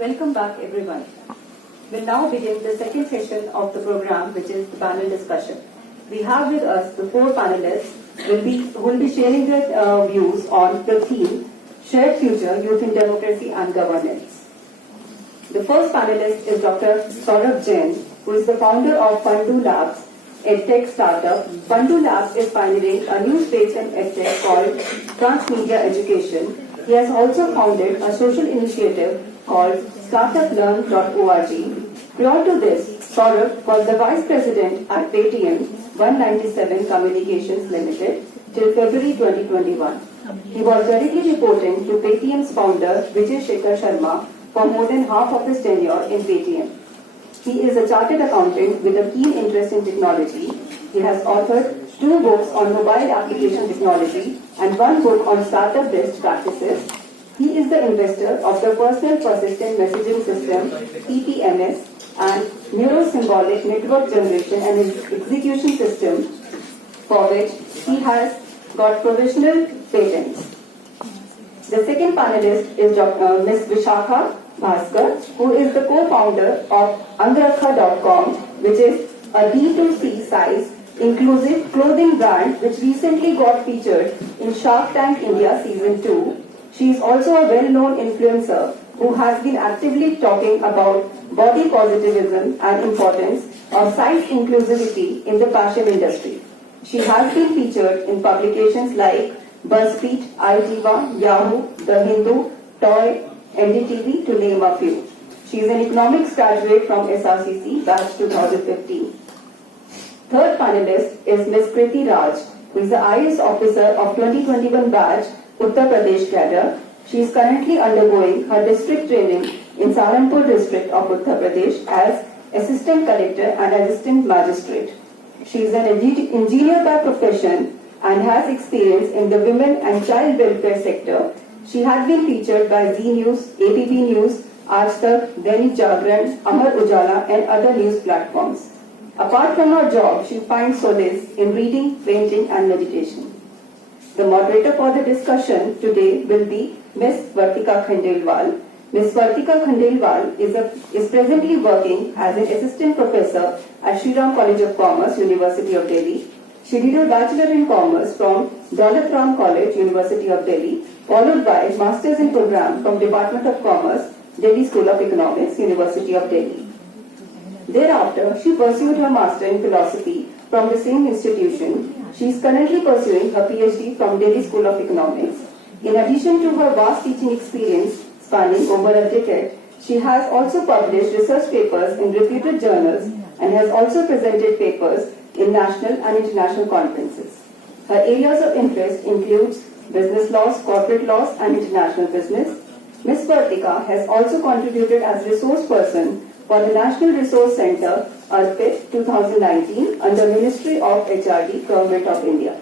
Welcome back, everyone. We'll now begin the second session of the program, which is the panel discussion. We have with us the four panelists who will be sharing their views on the theme, Shared Future, Youth in Democracy and Governance. The first panelist is Dr. Saurabh Jain, who is the founder of Pandu Labs, EdTech startup. Pandu Labs is pioneering a new space in EdTech called Transmedia Education. He has also founded a social initiative called startuplearn.org. Prior to this, Saurabh was the Vice President at Paytm 197 Communications Limited till February 2021. He was directly reporting to Paytm's founder Vijay Shekhar Sharma for more than half of his tenure in Paytm. He is a chartered accountant with a keen interest in technology. He has authored 2 books on mobile application technology and 1 book on startup best practices. He is the investor of the Personal Persistent Messaging System, PPMS, and Neurosymbolic Network Generation and Execution System, for which he has got provisional patents. The second panelist is Ms. Vishakha Bhaskar, who is the co-founder of Angrakha.com, which is a D2C size inclusive clothing brand which recently got featured in Shark Tank India Season 2. She is also a well-known influencer who has been actively talking about body positivism and importance of size inclusivity in the fashion industry. She has been featured in publications like BuzzFeed, iDiva, Yahoo, The Hindu, Toy, NDTV, to name a few. She is an economics graduate from SRCC, batch 2015. Third panelist is Ms. Kriti Raj, who is the IAS officer of 2021 batch, Uttar Pradesh cadre. She is currently undergoing her district training in Saharanpur district of Uttar Pradesh as assistant collector and assistant magistrate. She is an engineer by profession and has experience in the women and child welfare sector. She has been featured by Zee News, APP News, Aaj Tak, Dainik Jagran, Amar Ujala and other news platforms. Apart from her job, she finds solace in reading, painting and meditation. The moderator for the discussion today will be Ms. Vartika Khandelwal. Ms. Vartika Khandelwal is presently working as an assistant professor at Shri Ram College of Commerce, University of Delhi. She did her Bachelor in Commerce from Daulat Ram College, University of Delhi, followed by Masters in Program from Department of Commerce, Delhi School of Economics, University of Delhi. Thereafter, she pursued her Master in Philosophy from the same institution. She is currently pursuing her PhD from Delhi School of Economics. In addition to her vast teaching experience spanning over a decade, she has also published research papers in reputed journals and has also presented papers in national and international conferences. Her areas of interest includes business laws, corporate laws and international business. Ms. Vartika has also contributed as resource person for the National Resource Centre, ARPIT 2019 under Ministry of HRD, Government of India.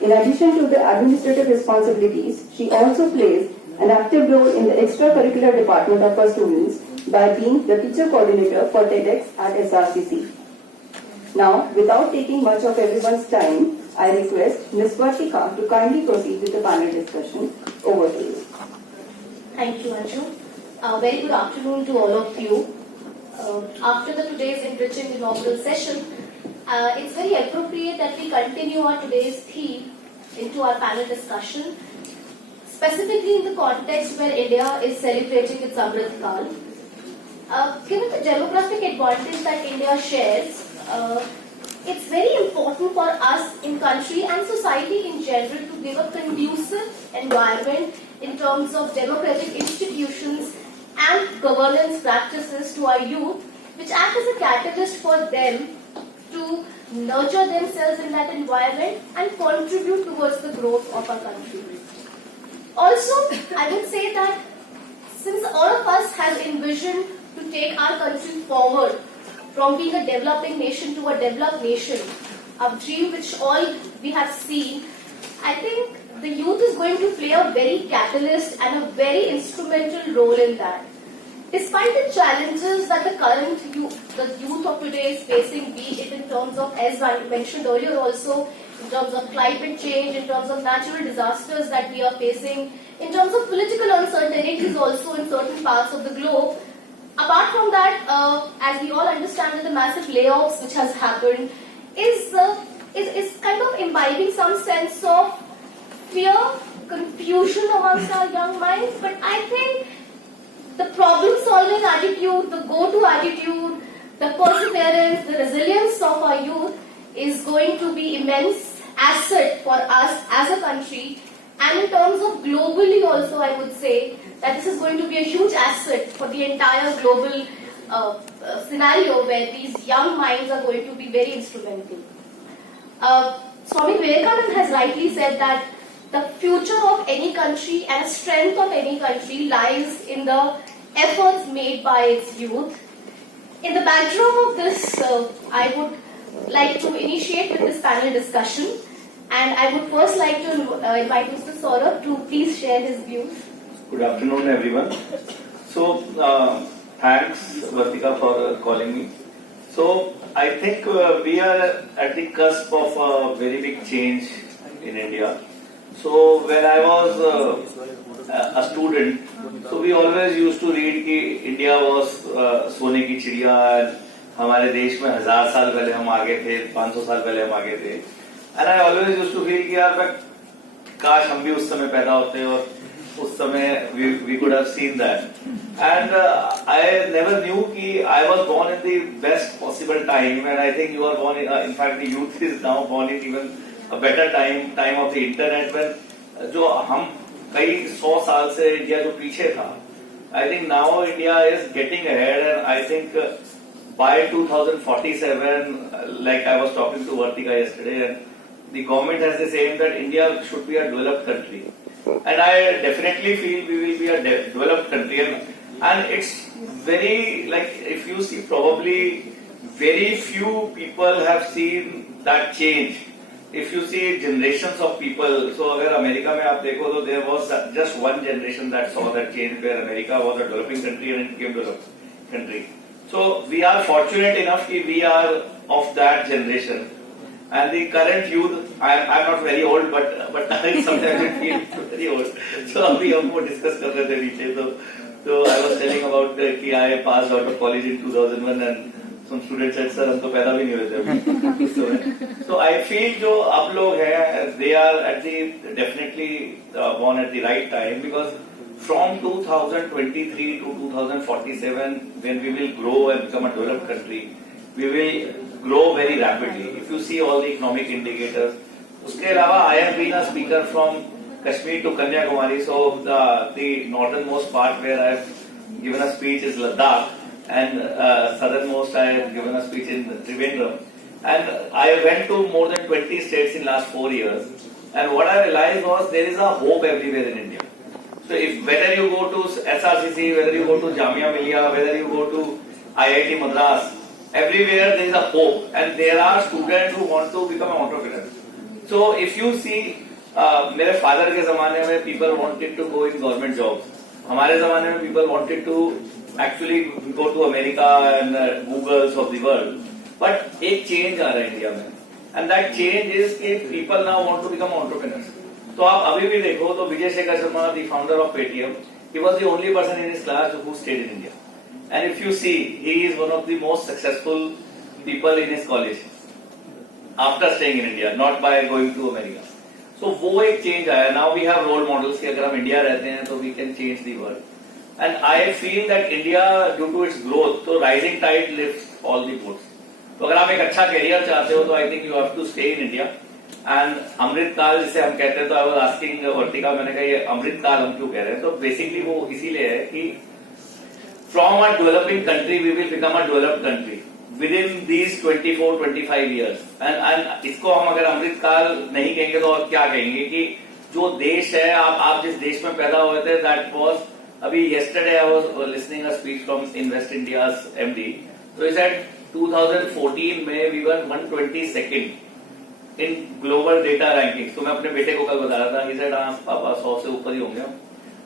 In addition to the administrative responsibilities, she also plays an active role in the extracurricular department of her students by being the teacher coordinator for TEDx at SRCC. Now, without taking much of everyone's time, I request Ms. Vartika to kindly proceed with the panel discussion. Over to you. Thank you, Anju. Very good afternoon to all of you. After today's enriching inaugural session, it's very appropriate that we continue our today's theme into our panel discussion, specifically in the context where India is celebrating its Amrit Kal. Given the demographic advantage that India shares, it's very important for us in country and society in general to give a conducive environment in terms of democratic institutions and governance practices to our youth, which act as a catalyst for them to nurture themselves in that environment and contribute towards the growth of our country. Also, I would say that since all of us have envisioned to take our country forward from being a developing nation to a developed nation, a dream which all we have seen, I think the youth is going to play a very catalyst and a very instrumental role in that. Despite the challenges that the youth of today is facing, be it in terms of, as I mentioned earlier also, in terms of climate change, in terms of natural disasters that we are facing, in terms of political uncertainties also in certain parts of the globe, Apart from that, as we all understand that the massive layoffs which has happened is kind of imbibing some sense of fear, confusion amongst our young minds. But I think the problem-solving attitude, the go-to attitude, the perseverance, the resilience of our youth is going to be immense asset for us as a country. And in terms of globally also, I would say that this is going to be a huge asset for the entire global scenario where these young minds are going to be very instrumental. Swami Vivekananda has rightly said that the future of any country and the strength of any country lies in the efforts made by its youth. In the backdrop of this, I would like to initiate with this panel discussion, and I would first like to invite Mr. Saurabh to please share his views. Good afternoon, everyone. So, thanks, Vartika, for calling me. So, I think we are at the cusp of a very big change in India. So, when I was a student, so we always used to read कि India was सोने की चिड़िया, हमारे देश में 1000 साल पहले हम आगे थे, 500 साल पहले हम आगे थे. And I always used to feel कि यार काश हम भी उस समय पैदा होते और उस समय we could have seen that. And I never knew कि I was born in the best possible time, and I think you are born in fact the youth is now born in even a better time of the internet, when जो हम कई 100 साल से India जो पीछे था, I think now India is getting ahead, and I think by 2047, like I was talking to Vartika yesterday, and the government has the same that India should be a developed country, and I definitely feel we will be a developed country, and it's very, like, if you see, probably very few people have seen that change. If you see generations of people, so अगर America में आप देखो तो there was just one generation that saw that change, where America was a developing country and it became a developed country. So we are fortunate enough that we are of that generation. And the current youth, I'm not very old, but I sometimes it feels very old. So अभी हम वो discuss कर रहे थे नीचे, so I was telling about कि I passed out of college in 2001, and some students said, sir, हम तो पैदा भी नहीं हुए थे. So I feel जो आप लोग हैं, they are at the definitely born at the right time, because from 2023 to 2047, when we will grow and become a developed country, we will grow very rapidly. If you see all the economic indicators, उसके अलावा I have been a speaker from Kashmir to Kanyakumari, so the northernmost part where I have given a speech is Ladakh, and southernmost I have given a speech in Trivandrum, and I went to more than 20 states in last 4 years, and what I realized was there is a hope everywhere in India. So if whether you go to SRCC, whether you go to Jamia Millia, whether you go to IIT Madras, everywhere there is a hope, and there are students who want to become an entrepreneur. So if you see, मेरे father के जमाने में people wanted to go in government jobs. हमारे जमाने में people wanted to actually go to America and Googles of the world. But एक change आ रहा है इंडिया में, and that change is कि people now want to become entrepreneurs. तो आप अभी भी देखो तो Vijay Shekhar Sharma, the founder of Paytm, he was the only person in his class who stayed in India. And if you see, he is one of the most successful people in his college after staying in India, not by going to America. So वो एक change आया. Now we have role models कि अगर हम India रहते हैं तो we can change the world. And I feel that India, due to its growth, so rising tide lifts all the boats. तो अगर आप एक अच्छा करियर चाहते हो तो I think you have to stay in India. And अमृत काल जिसे हम कहते हैं, तो I was asking वर्तिका, मैंने कहा ये अमृत काल हम क्यों कह रहे हैं? तो बेसिकली वो इसीलिए है कि from a developing country we will become a developed country within these 24-25 years. And इसको हम अगर अमृत काल नहीं कहेंगे तो और क्या कहेंगे कि जो देश है, आप जिस देश में पैदा हुए थे, that was, अभी yesterday I was listening a speech from Invest India's MD. So he said 2014 में we were 122nd in global data ranking. तो मैं अपने बेटे को कल बता रहा था, he said हाँ पापा 100 से ऊपर ही होंगे.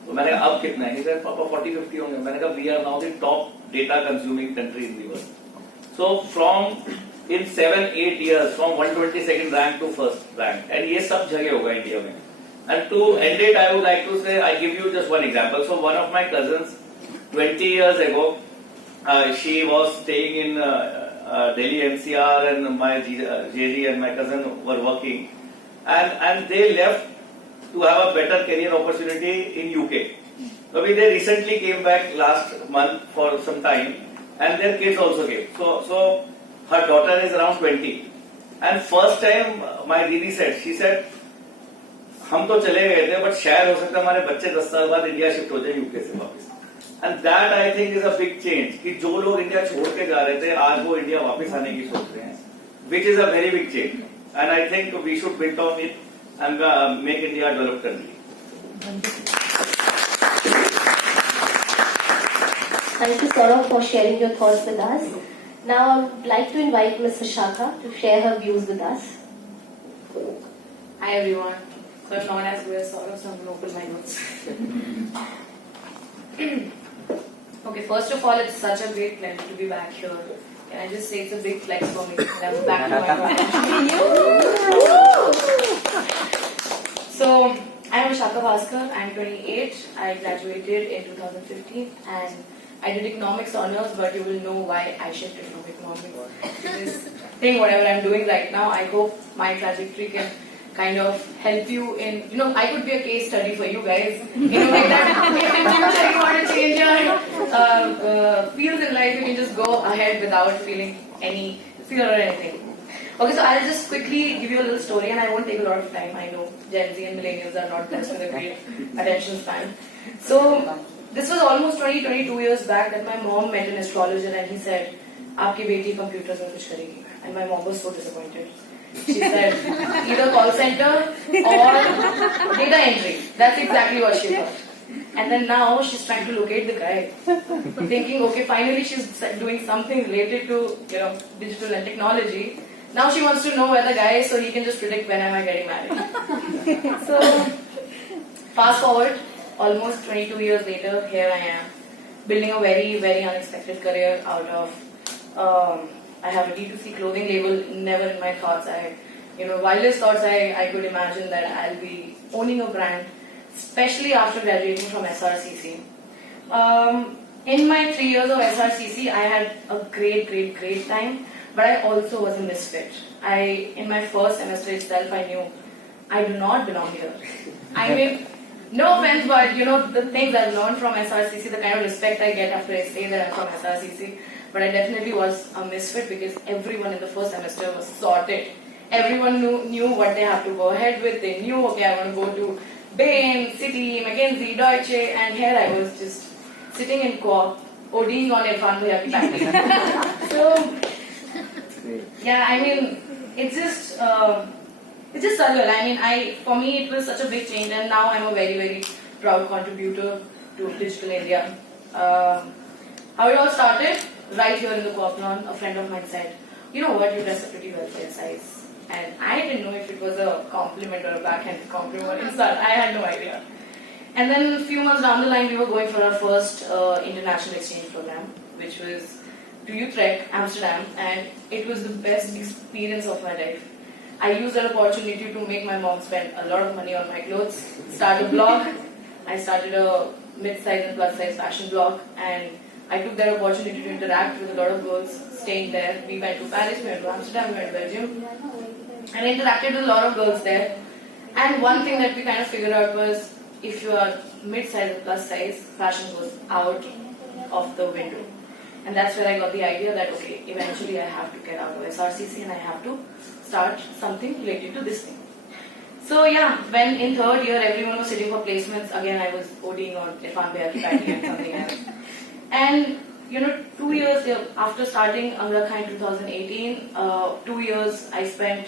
तो मैंने कहा अब कितना है? He said पापा 40-50 होंगे. मैंने कहा we are now the top data consuming country in the world. So from in 7-8 years, from 122nd rank to first rank, and ये सब जगह होगा इंडिया में. And to end it, I would like to say, I give you just one example. So one of my cousins, 20 years ago, she was staying in Delhi NCR, and my JG and my cousin were working, and they left to have a better career opportunity in UK. Maybe they recently came back last month for some time, and their kids also came. So her daughter is around 20, and first time my Didi said, she said, हम तो चले गए थे, but शायद हो सकता है हमारे बच्चे 10 साल बाद इंडिया शिफ्ट हो जाए यूके से वापस. And that I think is a big change कि जो लोग इंडिया छोड़ के जा रहे थे आज वो इंडिया वापस आने की सोच रहे हैं, which is a very big change. And I think we should build on it and make India a developed country. Thank you, Saurabh, for sharing your thoughts with us. Now I would like to invite Ms. Vishakha to share her views with us. Hi everyone. So I'm known as Saurabh, so I'm going to open my notes. Okay, first of all, it's such a great pleasure to be back here. Can I just say it's a big flex for me that I'm back to my So, I'm Vishakha Bhaskar, I'm 28, I graduated in 2015 and I did economics honors, but you will know why I shifted from economics. This thing, whatever I'm doing right now, I hope my trajectory can kind of help you in, I could be a case study for you guys. Like that, if in future you want to change your fields in life, you can just go ahead without feeling any fear or anything. Okay, so I'll just quickly give you a little story and I won't take a lot of time. I know Gen Z and millennials are not blessed with a great attention span. So, this was almost 22 years back that my mom met an astrologer and he said, "Aapki beti computers mein kuch karegi." And my mom was so disappointed. She said, either call center or data entry. That's exactly what she thought. And then now she's trying to locate the guy. Thinking, okay, finally she's doing something related to digital and technology. Now she wants to know where the guy is so he can just predict when am I getting married. So, fast forward, almost 22 years later, here I am, building a very, very unexpected career out of I have a D2C clothing label, never in my thoughts. Wildest thoughts I could imagine that I'll be owning a brand, especially after graduating from SRCC. In my 3 years of SRCC, I had a great time, but I also was a misfit. In my first semester itself, I knew I do not belong here. I mean, no offense, but the things I've learned from SRCC, the kind of respect I get after I say that I'm from SRCC, but I definitely was a misfit because everyone in the first semester was sorted. Everyone knew what they have to go ahead with. They knew, okay, I want to go to Bain, Citi, McKinsey, Deutsche, and here I was just sitting in co-op, ODing on Irfan Bhaiya ki package. So, yeah, I mean, it's just surreal. I mean, for me, it was such a big change, and now I'm a very, very proud contributor to Digital India. How it all started? Right here in the Coopnon, a friend of mine said, "You know what, you dress up pretty well for your size." And I didn't know if it was a compliment or a backhanded compliment or insult. I had no idea. And then a few months down the line, we were going for our first international exchange program, which was to Utrecht, Amsterdam, and it was the best experience of my life. I used that opportunity to make my mom spend a lot of money on my clothes, start a blog. I started a mid-size and plus-size fashion blog, and I took that opportunity to interact with a lot of girls staying there. We went to Paris, we went to Amsterdam, we went to Belgium, and I interacted with a lot of girls there. And one thing that we kind of figured out was, if you are mid-size and plus-size, fashion goes out of the window. And that's where I got the idea that, okay, eventually I have to get out of SRCC and I have to start something related to this thing. So yeah, when in third year everyone was sitting for placements, again I was ODing on Irfan Bhaiya ki package and something else. And 2 years after starting Angrakha in 2018, 2 years I spent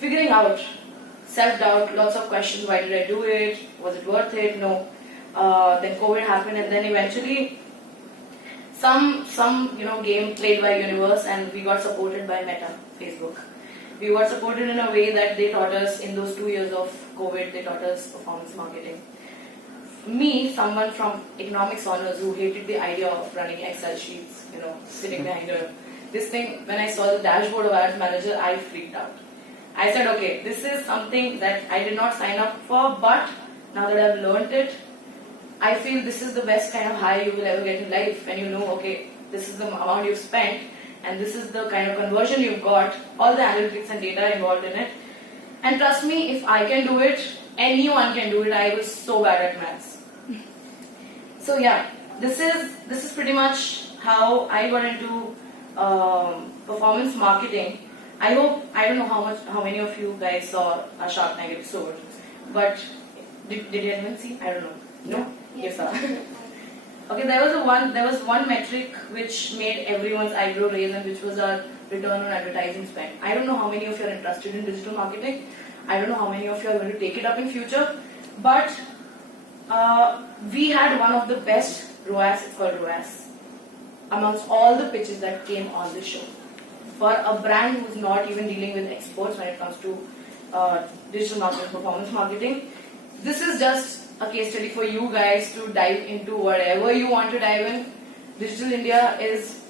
figuring out, self-doubt, lots of questions. Why did I do it? Was it worth it? No. Then COVID happened, and then eventually some game played by Universe, and we got supported by Meta, Facebook. We got supported in a way that they taught us in those 2 years of COVID, they taught us performance marketing. Me, someone from economics honors who hated the idea of running Excel sheets, sitting behind this thing, when I saw the dashboard of Ads Manager, I freaked out. I said, okay, this is something that I did not sign up for, but now that I've learned it, I feel this is the best kind of high you will ever get in life when you know, okay, this is the amount you've spent and this is the kind of conversion you've got, all the analytics and data involved in it. And trust me, if I can do it, anyone can do it. I was so bad at maths. So yeah, this is pretty much how I got into performance marketing. I don't know how many of you guys saw a Shark Tank episode, but did anyone see? I don't know. No? Yes, sir. Okay, there was one metric which made everyone's eyebrow raise, and which was our return on advertising spend. I don't know how many of you are interested in digital marketing. I don't know how many of you are going to take it up in future, but we had one of the best ROAS, it's called ROAS, amongst all the pitches that came on the show. For a brand who's not even dealing with exports when it comes to digital marketing, performance marketing, this is just a case study for you guys to dive into whatever you want to dive in. Digital India is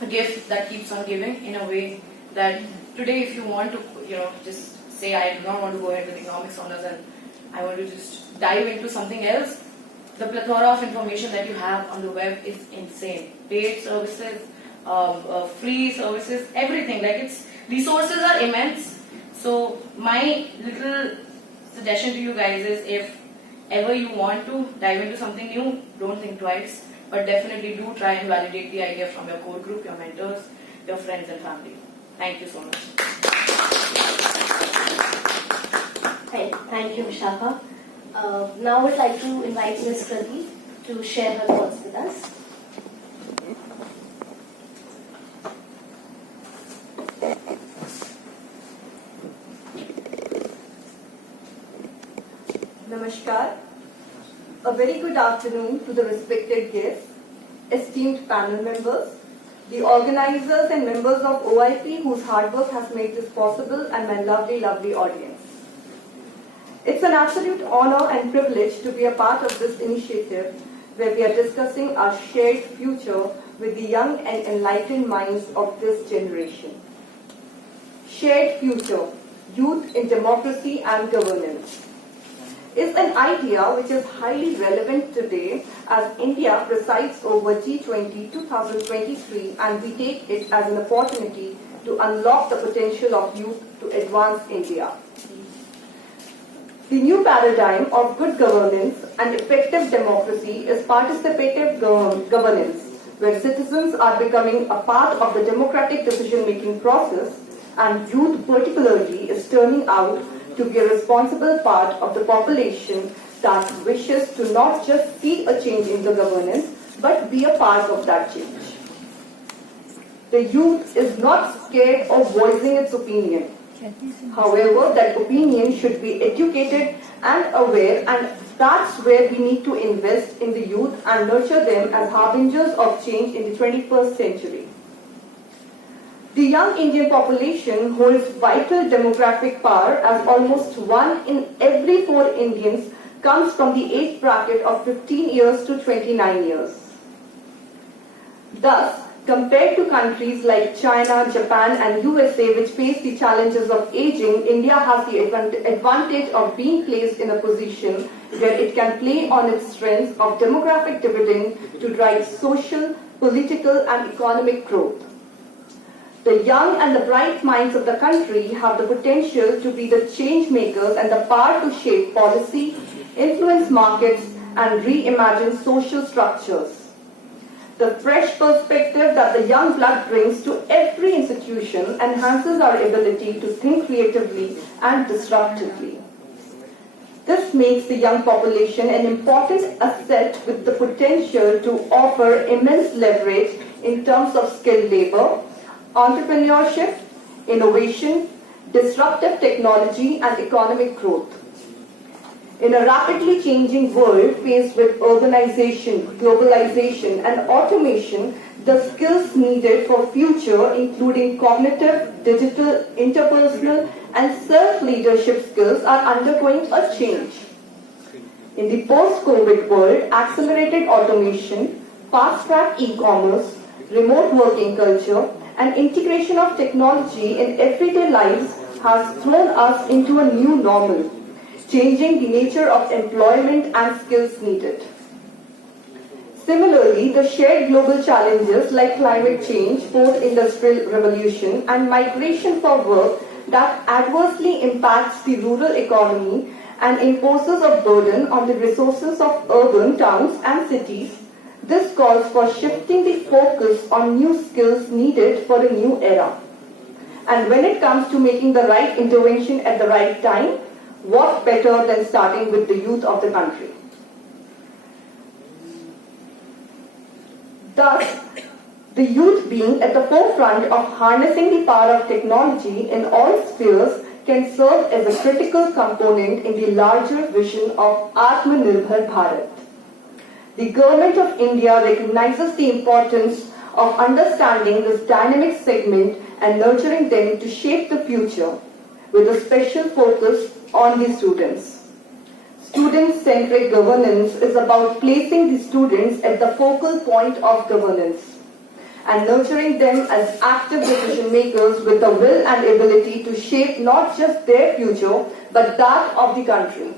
a gift that keeps on giving, in a way that today if you want to, just say I do not want to go ahead with economics honors and I want to just dive into something else, the plethora of information that you have on the web is insane. Paid services, free services, everything. Like, its resources are immense. So my little suggestion to you guys is, if ever you want to dive into something new, don't think twice, but definitely do try and validate the idea from your core group, your mentors, your friends and family. Thank you so much. Thank you, Vishakha. Now I'd like to invite Ms. Pradeep to share her thoughts with us. Namaskar. A very good afternoon to the respected guests, esteemed panel members, the organizers and members of OIP whose hard work has made this possible, and my lovely audience. It's an absolute honor and privilege to be a part of this initiative where we are discussing our shared future with the young and enlightened minds of this generation. Shared future, youth in democracy and governance, is an idea which is highly relevant today as India presides over G20 2023, and we take it as an opportunity to unlock the potential of youth to advance India. The new paradigm of good governance and effective democracy is participative governance, where citizens are becoming a part of the democratic decision-making process, and youth particularly is turning out to be a responsible part of the population that wishes to not just see a change in the governance, but be a part of that change. The youth is not scared of voicing its opinion. However, that opinion should be educated and aware, and that's where we need to invest in the youth and nurture them as harbingers of change in the 21st century. The young Indian population holds vital demographic power, as almost 1 in every 4 Indians comes from the age bracket of 15 years to 29 years. Thus, compared to countries like China, Japan and USA, which face the challenges of aging, India has the advantage of being placed in a position where it can play on its strengths of demographic dividend to drive social, political and economic growth. The young and the bright minds of the country have the potential to be the change makers and the power to shape policy, influence markets and reimagine social structures. The fresh perspective that the young blood brings to every institution enhances our ability to think creatively and disruptively. This makes the young population an important asset with the potential to offer immense leverage in terms of skilled labor, entrepreneurship, innovation, disruptive technology and economic growth. In a rapidly changing world faced with urbanization, globalization and automation, the skills needed for future, including cognitive, digital, interpersonal and self-leadership skills, are undergoing a change. In the post-COVID world, accelerated automation, fast-track e-commerce, remote working culture and integration of technology in everyday lives has thrown us into a new normal, changing the nature of employment and skills needed. Similarly, the shared global challenges like climate change, fourth industrial revolution, and migration for work that adversely impacts the rural economy and imposes a burden on the resources of urban towns and cities. This calls for shifting the focus on new skills needed for a new era. And when it comes to making the right intervention at the right time, what better than starting with the youth of the country? Thus, the youth being at the forefront of harnessing the power of technology in all spheres can serve as a critical component in the larger vision of Atmanirbhar Bharat. The Government of India recognizes the importance of understanding this dynamic segment and nurturing them to shape the future with a special focus on the students. Student-centric governance is about placing the students at the focal point of governance and nurturing them as active decision makers with the will and ability to shape not just their future but that of the country.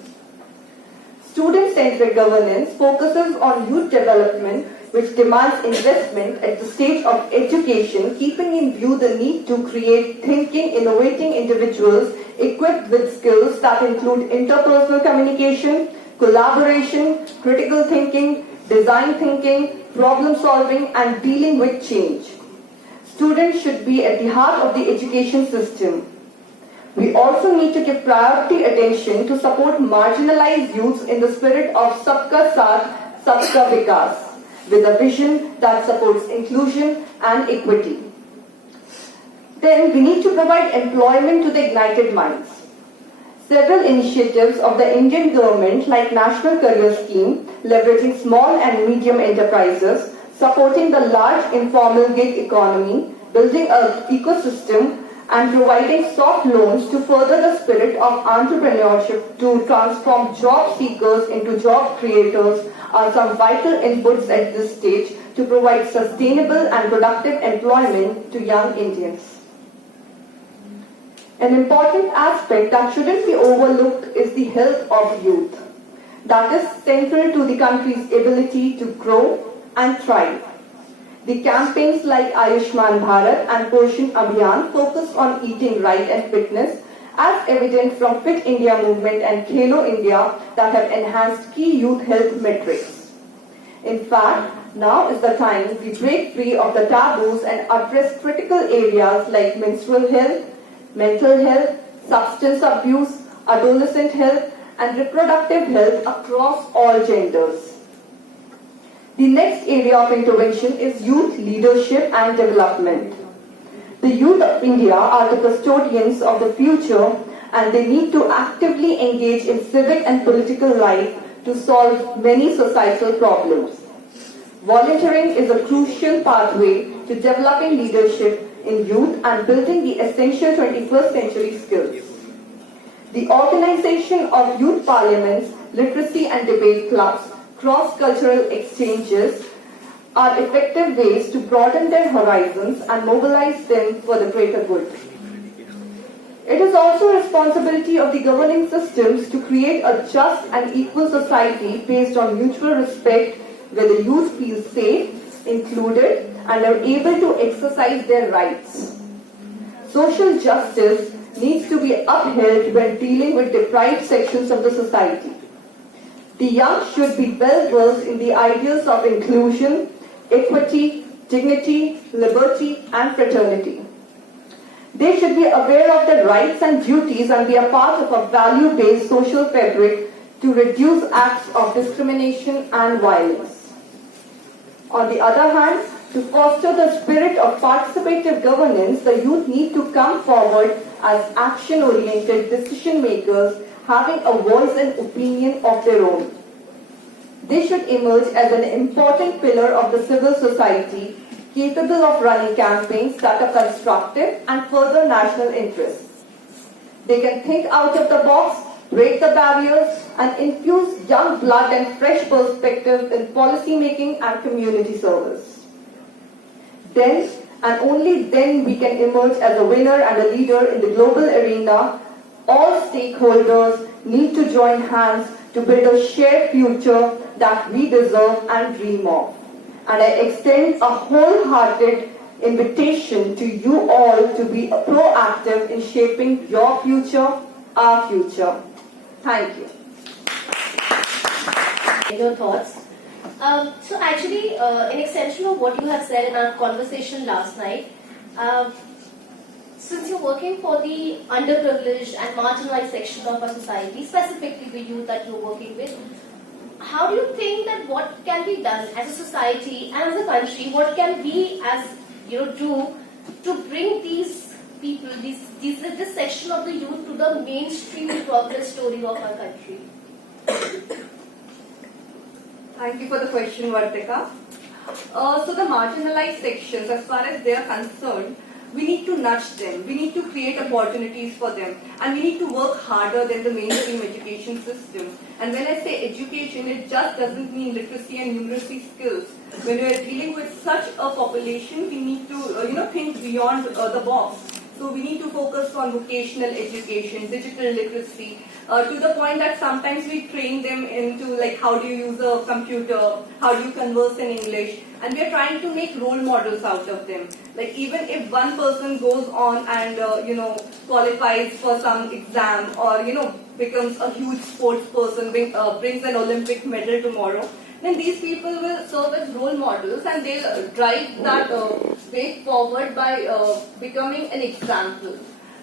Student-centric governance focuses on youth development, which demands investment at the stage of education, keeping in view the need to create thinking, innovating individuals equipped with skills that include interpersonal communication, collaboration, critical thinking, design thinking, problem solving, and dealing with change. Students should be at the heart of the education system. We also need to give priority attention to support marginalized youths in the spirit of Sabka Saath, Sabka Vikas, with a vision that supports inclusion and equity. Then we need to provide employment to the ignited minds. Several initiatives of the Indian government like National Career Scheme, leveraging small and medium enterprises, supporting the large informal gig economy, building an ecosystem and providing soft loans to further the spirit of entrepreneurship to transform job seekers into job creators are some vital inputs at this stage to provide sustainable and productive employment to young Indians. An important aspect that shouldn't be overlooked is the health of youth. That is central to the country's ability to grow and thrive. The campaigns like Ayushman Bharat and Poshan Abhiyan focus on eating right and fitness, as evident from Fit India movement and Khelo India that have enhanced key youth health metrics. In fact, now is the time we break free of the taboos and address critical areas like menstrual health, mental health, substance abuse, adolescent health, and reproductive health across all genders. The next area of intervention is youth leadership and development. The youth of India are the custodians of the future and they need to actively engage in civic and political life to solve many societal problems. Volunteering is a crucial pathway to developing leadership in youth and building the essential 21st century skills. The organization of youth parliaments, literacy and debate clubs, cross-cultural exchanges are effective ways to broaden their horizons and mobilize them for the greater good. It is also a responsibility of the governing systems to create a just and equal society based on mutual respect where the youth feel safe, included, and are able to exercise their rights. Social justice needs to be upheld when dealing with deprived sections of the society. The young should be well versed in the ideals of inclusion, equity, dignity, liberty, and fraternity. They should be aware of their rights and duties and be a part of a value-based social fabric to reduce acts of discrimination and violence. On the other hand, to foster the spirit of participative governance, the youth need to come forward as action-oriented decision makers having a voice and opinion of their own. They should emerge as an important pillar of the civil society, capable of running campaigns that are constructive and further national interests. They can think out of the box, break the barriers, and infuse young blood and fresh perspective in policy making and community service. Then, and only then, we can emerge as a winner and a leader in the global arena. All stakeholders need to join hands to build a shared future that we deserve and dream of. And I extend a wholehearted invitation to you all to be proactive in shaping your future, our future. Thank you. Your thoughts. So actually, in extension of what you have said in our conversation last night, since you're working for the underprivileged and marginalized section of our society, specifically the youth that you're working with, how do you think that what can be done as a society and as a country, what can we as do to bring these people, this section of the youth to the mainstream progress story of our country? Thank you for the question, Vartika. So the marginalized sections, as far as they are concerned, we need to nudge them, we need to create opportunities for them, and we need to work harder than the mainstream education system. And when I say education, it just doesn't mean literacy and numeracy skills. When we are dealing with such a population, we need to think beyond the box. So we need to focus on vocational education, digital literacy, to the point that sometimes we train them into like how do you use a computer, how do you converse in English, and we are trying to make role models out of them. Like even if one person goes on and qualifies for some exam or becomes a huge sports person, brings an Olympic medal tomorrow, then these people will serve as role models and they'll drive that way forward by becoming an example.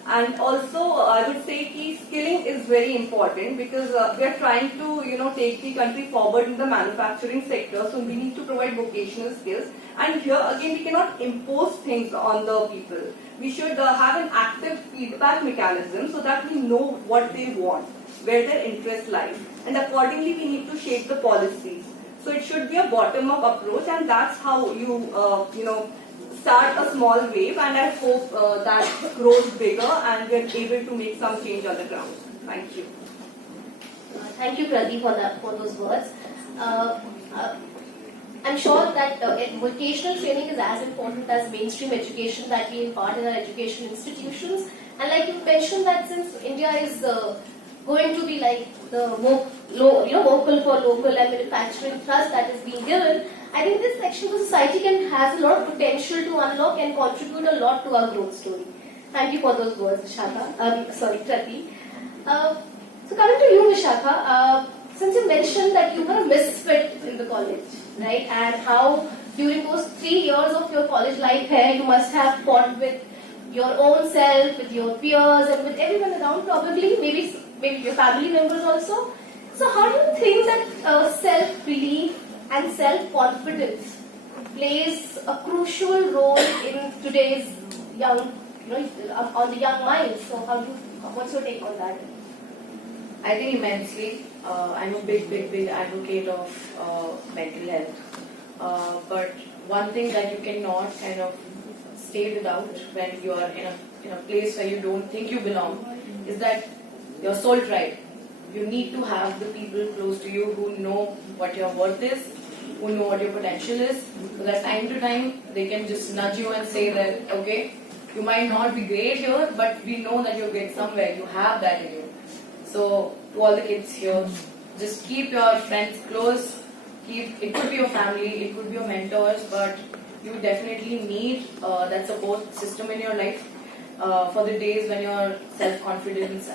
And also, I would say that skilling is very important because we are trying to, take the country forward in the manufacturing sector. So we need to provide vocational skills. And here again, we cannot impose things on the people. We should have an active feedback mechanism so that we know what they want, where their interest lies, and accordingly we need to shape the policies. So it should be a bottom-up approach, and that's how you, start a small wave, and I hope that grows bigger and we're able to make some change on the ground. Thank you. Thank you, Pradeep, for those words. I'm sure that vocational training is as important as mainstream education that we impart in our education institutions. And like you mentioned, that since India is going to be like the vocal for local and manufacturing thrust that is being given, I think this section of society has a lot of potential to unlock and contribute a lot to our growth story. Thank you for those words, Vishakha. Pradeep. So coming to you, Vishakha, since you mentioned that you were a misfit in the college, right, and how during those 3 years of your college life here, you must have fought with your own self, with your peers, and with everyone around, probably, maybe your family members also. So how do you think that self-belief and self-confidence plays a crucial role in today's young, on the young mind? So what's your take on that? I think immensely. I'm a big advocate of mental health. But one thing that you cannot kind of stay without when you are in a place where you don't think you belong is that your soul tribe. You need to have the people close to you who know what your worth is, who know what your potential is, so that time to time they can just nudge you and say that, okay, you might not be great here, but we know that you're great somewhere, you have that in you. So, to all the kids here, just keep your friends close, it could be your family, it could be your mentors, but you definitely need that support system in your life for the days when your self-confidence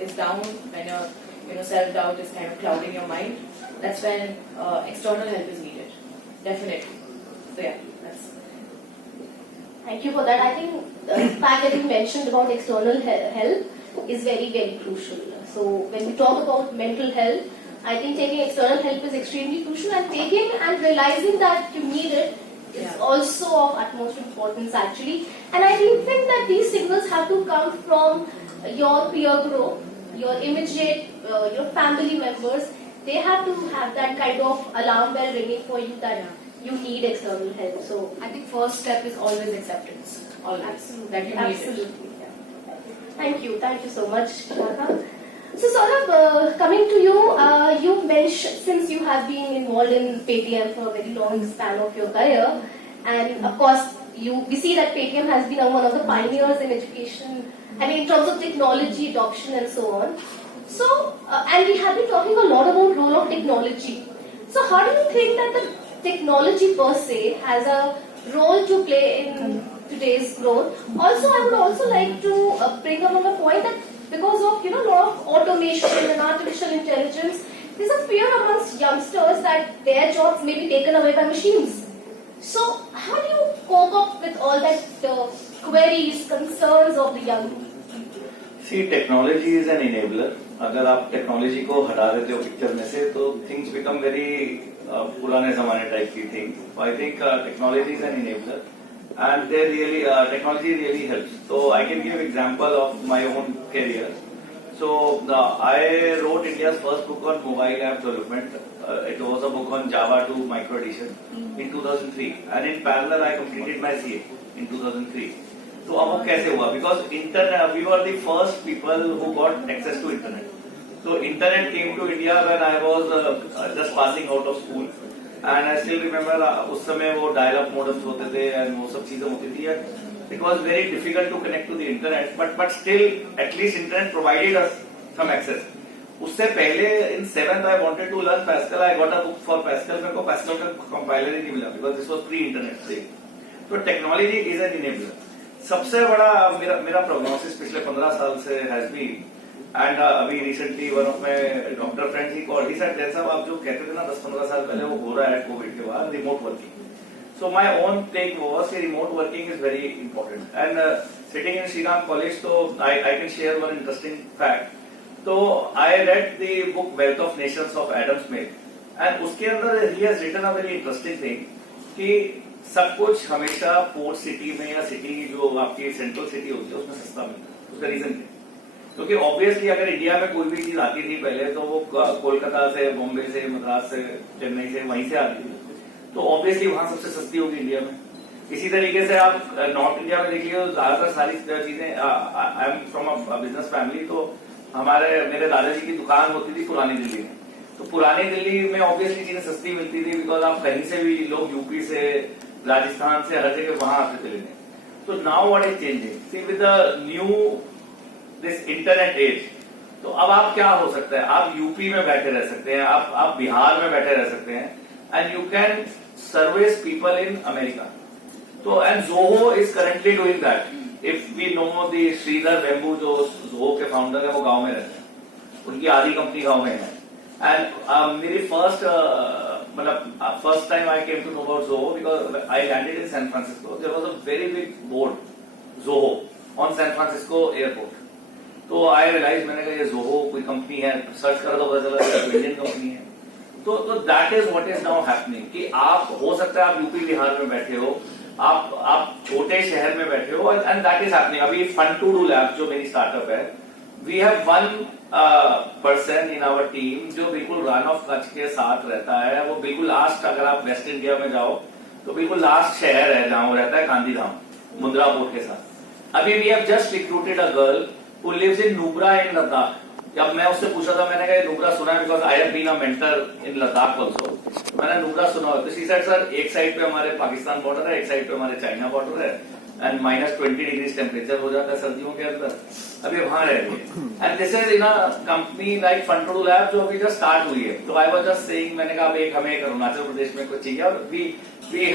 is down, when your self-doubt is kind of clouding your mind. That's when external help is needed. Definitely. So yeah, that's. Thank you for that. I think the fact that you mentioned about external help is very crucial. So when we talk about mental health, I think taking external help is extremely crucial, and taking and realizing that you need it is also of utmost importance actually. And I think that these signals have to come from your peer group, your immediate, your family members. They have to have that kind of alarm bell ringing for you that you need external help. So I think first step is always acceptance. Always. Absolutely. That you need Absolutely. it. Yeah. Thank you so much, Shaka. So Saurabh, coming to you, you mentioned, since you have been involved in Paytm for a very long span of your career, and of course we see that Paytm has been one of the pioneers in education, in terms of technology adoption and so on. So, and we have been talking a lot about role of technology. So how do you think that the technology per se has a role to play in today's growth. Also, I would also like to bring up on a point that because of lot of automation and artificial intelligence, there's a fear amongst youngsters that their jobs may be taken away by machines. So, how do you cope up with all that queries, concerns of the young? See, technology is an enabler. अगर आप technology को हटा देते हो picture में से तो things become very पुराने जमाने type key thing. I think technology is an enabler and they really technology really helps. So I can give example of my own career. So I wrote India's first book on mobile app development. It was a book on Java to micro edition in 2003, and in parallel I completed my CA in 2003. So अब वो कैसे हुआ? Because internet, we were the first people who got access to internet. So internet came to India when I was just passing out of school. And I still remember उस समय वो dial up modems होते थे and वो सब चीजें होती थी. It was very difficult to connect to the internet, but still at least internet provided us some access. उससे पहले in 7th I wanted to learn Pascal. I got a book for Pascal. मेरे को Pascal का compiler ही नहीं मिला because this was pre-internet thing. So technology is an enabler. सबसे बड़ा मेरा prognosis पिछले 15 साल से has been. एंड अभी recently one of my doctor friends he called, he said that साहब आप जो कहते थे ना 10-15 साल पहले वो हो रहा है कोविड के बाद, remote working. So my own take was कि remote working is very important. And sitting in Shriram college, तो I can share one interesting fact. तो I read the book Wealth of Nations of Adam Smith and उसके अंदर ही has written a very interesting thing कि सब कुछ हमेशा port city में या सिटी जो आपकी सेंट्रल सिटी होती है उसमें सस्ता मिलता है. उसका रीजन क्या? क्योंकि ऑब्वियसली अगर इंडिया में कोई भी चीज आती थी पहले तो वो कोलकाता से, बॉम्बे से, मद्रास से, चेन्नई से, वहीं से आती थी. तो ऑब्वियसली वहां सबसे सस्ती होगी इंडिया में. इसी तरीके से आप नॉर्थ इंडिया में देखिए तो ज्यादातर सारी चीजें, I am from a business family, तो मेरे दादाजी की दुकान होती थी पुरानी दिल्ली में. तो पुरानी दिल्ली में ऑब्वियसली चीजें सस्ती मिलती थी बिकॉज आप कहीं से भी, लोग यूपी से, राजस्थान से, हर जगह वहां आते थे लेने. तो now what is changing, see with the new this internet age, तो अब आप क्या हो सकता है, आप यूपी में बैठे रह सकते हैं, आप बिहार में बैठे रह सकते हैं and you can service people in America. तो and Zoho is currently doing that. If we know the Sridhar Vembu जो जोहो के फाउंडर है वो गांव में रहते हैं, उनकी आधी कंपनी गांव में है. एंड मेरी first time I came to know about Zoho because I landed in San Francisco. There was a very big board Zoho on San Francisco airport. तो आई रियलाइज, मैंने कहा ये जोहो कोई कंपनी है, सर्च करा तो पता चला इंडियन कंपनी है. तो that is what is now happening कि आप हो सकता है आप यूपी बिहार में बैठे हो, आप छोटे शहर में बैठे हो एंड दैट इज हैपनिंग. अभी फन टू डू लैब जो मेरी स्टार्टअप है, we have one person in our team जो बिल्कुल रन ऑफ कच्छ के साथ रहता है. वो बिल्कुल लास्ट, अगर आप वेस्ट इंडिया में जाओ तो बिल्कुल लास्ट शहर है जहां वो रहता है, गांधीधाम, मुंद्रा पोर्ट के साथ. अभी we have just recruited a girl who lives in Nubra in Ladakh. जब मैं उससे पूछा था, मैंने कहा नुब्रा सुना है because I have been a mentor in Ladakh also. मैंने नुब्रा सुना हो तो शी सेड सर एक साइड पे हमारे पाकिस्तान बॉर्डर है, एक साइड पे हमारे चाइना बॉर्डर है एंड -20 डिग्री टेम्परेचर हो जाता है सर्दियों के अंदर. अभी वहां रह रही है and this is in a company like fun to do lab जो अभी जस्ट स्टार्ट हुई है. तो आई वाज जस्ट सेइंग, मैंने कहा एक हमें अरुणाचल प्रदेश में कुछ चाहिए और we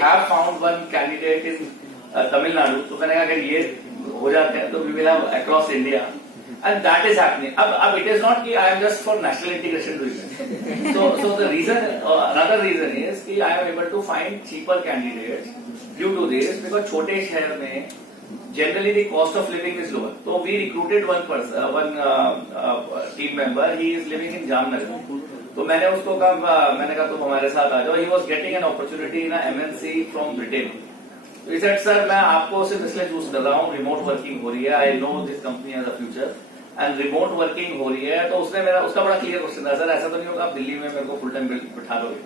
have found one candidate in Tamil Nadu. तो मैंने कहा अगर ये हो जाते हैं तो we will have across India and that is happening. अब इट इज नॉट कि I am just for national integration doing it. So the reason, another reason is कि I am able to find cheaper candidates due to this because छोटे शहर में generally the cost of living is lower. तो we recruited one team member, he is living in Jamnagar. तो मैंने उसको कहा, मैंने कहा तुम हमारे साथ आ जाओ. He was getting an opportunity in MNC from Britain. तो सर सर मैं आपको सिर्फ इसलिए चूज कर रहा हूँ, रिमोट वर्किंग हो रही है, I know this company has a future and remote working हो रही है. तो उसका बड़ा क्लियर क्वेश्चन था, सर ऐसा तो नहीं होगा आप दिल्ली में मेरे को फुल टाइम बिठा दोगे.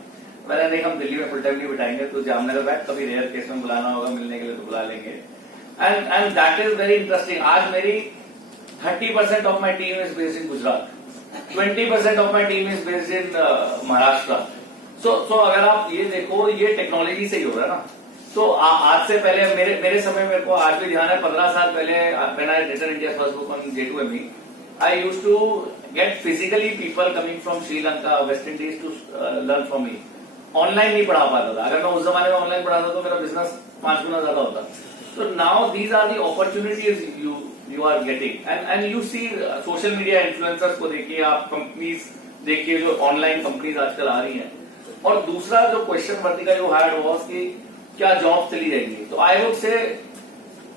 मैंने नहीं, हम दिल्ली में फुल टाइम नहीं बिठाएंगे, तो जामनगर बैठ, कभी रेयर केस में बुलाना होगा मिलने के लिए तो बुला लेंगे. And that is very interesting. आज मेरी 30% of my team is based in Gujarat, 20% of my team is based in Maharashtra. So अगर आप ये देखो, ये टेक्नोलॉजी से ही हो रहा है ना. तो आज से पहले मेरे समय, मेरे को आज भी ध्यान है, 15 साल पहले when I written India's first book on J20, I used to get physically people coming from Sri Lanka, West Indies to learn from me. Online नहीं पढ़ा पाता था। अगर मैं उस जमाने में ऑनलाइन पढ़ाता तो मेरा बिजनेस 5 गुना ज्यादा होता। तो now these are the opportunities you are getting and you see social media influencers को देखिए, आप कंपनीज देखिए जो ऑनलाइन कंपनीज आजकल आ रही हैं। और दूसरा जो question Vartika you had was कि क्या जॉब चली जाएंगी, तो आई वुड से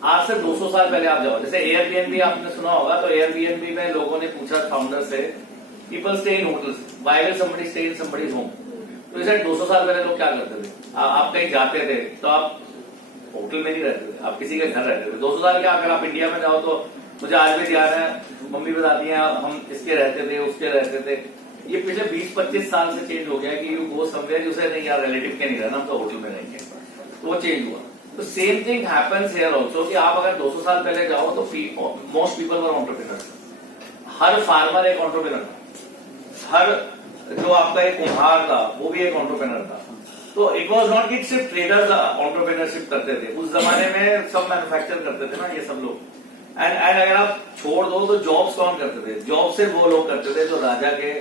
आज से 200 साल पहले आप जाओ, जैसे एयरबीएनबी आपने सुना होगा, तो एयरबीएनबी में लोगों ने पूछा फाउंडर से, people stay in hotels, why will somebody stay in somebody's home. तो इसे 200 साल पहले लोग क्या करते थे, आप कहीं जाते थे तो आप होटल में नहीं रहते थे, आप किसी के घर रहते थे। 200 साल क्या, अगर आप इंडिया में जाओ तो मुझे आज भी याद है, मम्मी बताती है हम इसके रहते थे उसके रहते थे। ये पिछले 20-25 साल से चेंज हो गया कि यू गो समवेयर, उसे नहीं यार रिलेटिव के नहीं रहना, हम तो होटल में रहेंगे, तो वो चेंज हुआ। तो same thing happens here also कि आप अगर 200 साल पहले जाओ तो most people were entrepreneurs. Her farmer एक एंटरप्रेन्योर था, हर जो आपका एक कुम्हार था वो भी एक एंटरप्रेन्योर था। तो इट वाज नॉट कि सिर्फ ट्रेडर्स एंटरप्रेन्योरशिप करते थे, उस जमाने में सब मैन्युफैक्चर करते थे ना ये सब लोग। एंड अगर आप छोड़ दो तो जॉब्स कौन करते थे, जॉब से वो लोग करते थे जो राजा के